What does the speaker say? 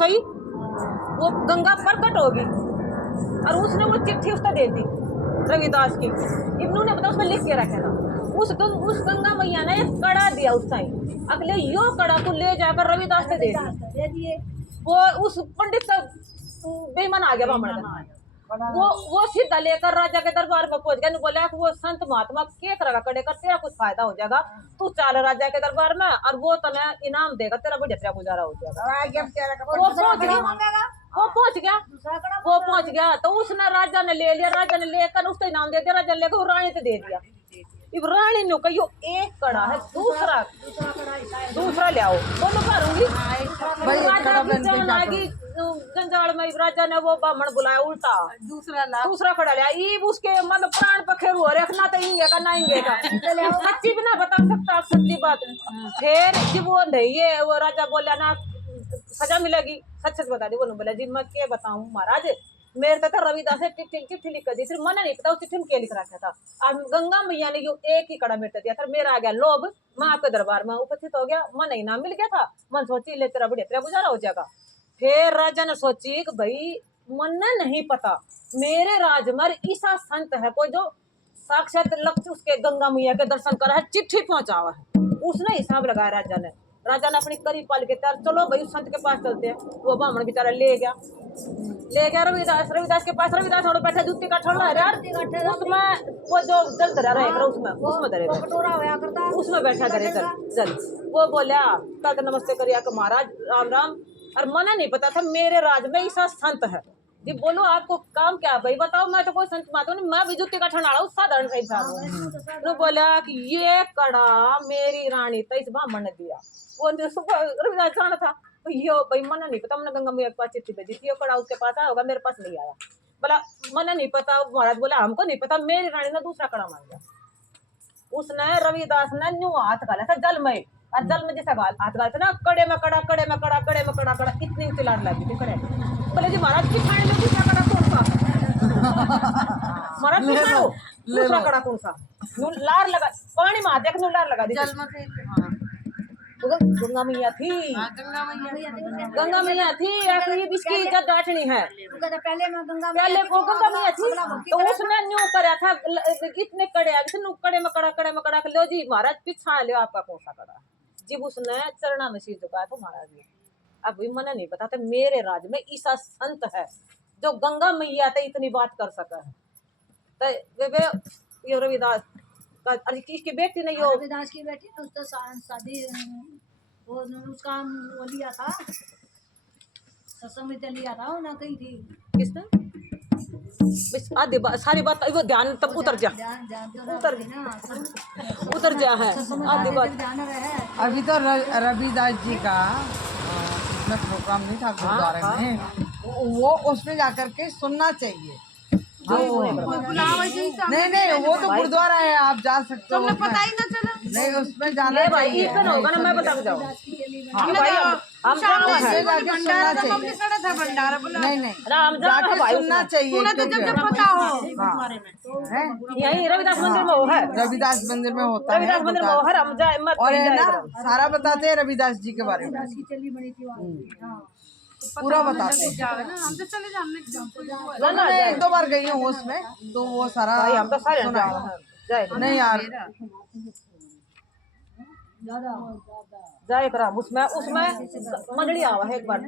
सही वो गंगा प्रकट होगी और उसने वो चिट्ठी उसको दे दी रविदास की। इब्नू ने बताया उसमें लिख के रखा था। उस गंगा मैया ने एक कड़ा दिया उस टाइम, अगले यो कड़ा को ले जाकर रविदास ने दे दिए। वो उस पंडित का बेईमान आ गया ब्राह्मण का। वो सीधा लेकर राजा के दरबार में पहुंच गया। बोला कि वो संत महात्मा के करेगा कड़े कर, तेरा कुछ फायदा हो जाएगा, तू चल राजा के दरबार में और वो तुम्हें इनाम देगा, तेरा बढ़िया गुजारा हो जाएगा। वो पहुंच गया तो उसने राजा ने ले लिया। राजा ने लेकर उसको इनाम दे दिया। राजा ने लेकर रानी को दे दिया। इब रानी ने कहियो एक कड़ा है, दूसरा ले आओ, दोनों भरूंगी। जंजाल में राजा ने वो ब्राह्मण बुलाया, उल्टा दूसरा कड़ा लिया। ईब उसके मतलब प्राण पखेरु हो रखना तो इंगे का ना इंगे का सच्ची भी ना बता सकता आप सच्ची बात। फिर जब वो नहीं है, वो राजा बोला ना सजा मिलेगी, सच बता दी। वो बोला जी मैं क्या बताऊं महाराज, मेरे तो रविदास ने चिट्ठी लिख कर दी, सिर्फ मन नहीं पता उस चिट्ठी में क्या लिख रखा था। और गंगा मैया ने जो एक ही कड़ा मेरे दिया था, मेरा आ गया लोभ, मैं आपके दरबार में उपस्थित हो गया, मन ही नाम मिल गया था। मन सोची ले तेरा बढ़िया तेरा गुजारा हो जाएगा। फिर राजा ने सोची कि भाई मन नहीं पता मेरे राजमर ईसा संत है कोई जो साक्षात लक्ष्य उसके गंगा मैया के दर्शन करा है, चिट्ठी पहुंचा हुआ है। उसने हिसाब लगाया राजा ने अपनी करी पाल के तार चलो भाई उस संत के पास चलते हैं। वो ब्राह्मण बेचारा ले गया रविदास के पास। रविदास और बैठे जूती का ठोड़ा है यार, उसमें वो जो जल धरा रहेगा उसमें बैठा करे जल। वो बोला तद नमस्ते करिया के महाराज राम राम। और मना नहीं पता था मेरे राज में ऐसा संत है जी। बोलो आपको काम क्या भाई बताओ, मैं तो कोई संत माता नहीं, मैं भी जूती का ठंडा हूँ, साधारण सा इंसान हूँ। बोला कि ये कड़ा मेरी रानी तो इस ब्राह्मण ने दिया। वो रविदास जाना था तो यो भाई मना नहीं पता, हमने गंगा मैया के पास चिट्ठी भेजी थी, कड़ा उसके पास आया होगा, मेरे पास नहीं आया। बोला मना नहीं पता। महाराज बोला हमको नहीं पता, मेरी रानी ने दूसरा कड़ा मांग गया। उसने रविदास ने न्यू हाथ डाला था जल में, और जल में जैसा हाथ डालते ना कड़े में कड़ा कड़े में कड़ा कड़े में कड़ा कड़ा इतनी ऊंची लार लगी थी कड़े। बोले जी महाराज पिछाड़ी में दूसरा कड़ा कौन सा? महाराज पिछाड़ो दूसरा कड़ा कौन सा? लार लगा पानी में देख लार लगा दी गंगा मैया थी। गंगा मैया थी इसकी इज्जत डांटनी है। पहले वो गंगा मैया थी तो उसने न्यू करा था इतने कड़े कड़े में कड़ा लो जी महाराज पिछा लो आपका कौन सा कड़ा। जब उसने चरणा में सिर झुकाया तो महाराज ने अब भी मना नहीं पता था मेरे राज में ईसा संत है जो गंगा मैया तो इतनी बात कर सका है। तो रविदास किसकी बेटी नहीं हो? रविदास की बेटी ने उसका शादी वो उसका वो लिया था, सत्संग में लिया था ना कहीं थी। किसने? आधी सारी बात वो ध्यान तब उतर जा है आधी बात। अभी तो रविदास जी का उसमें प्रोग्राम नहीं था गुरुद्वारे में, वो उसमें जाकर के सुनना चाहिए। नहीं वो तो गुरुद्वारा है, आप जा सकते हो। पता ही ना चला। नहीं उसमें जाना चाहिए। होगा ना मैं बता जाऊँ नहीं जाके सुनना चाहिए। यही रविदास मंदिर में वो है, रविदास मंदिर में होता है। रविदास मंदिर में वो है और है ना सारा बताते हैं रविदास जी के बारे में, पूरा बताते हैं। मैं एक दो बार गई हूँ उसमें तो वो सारा हम तो सारे सुना है। नहीं यार जाए उसमें मंडली आवा है एक बार तो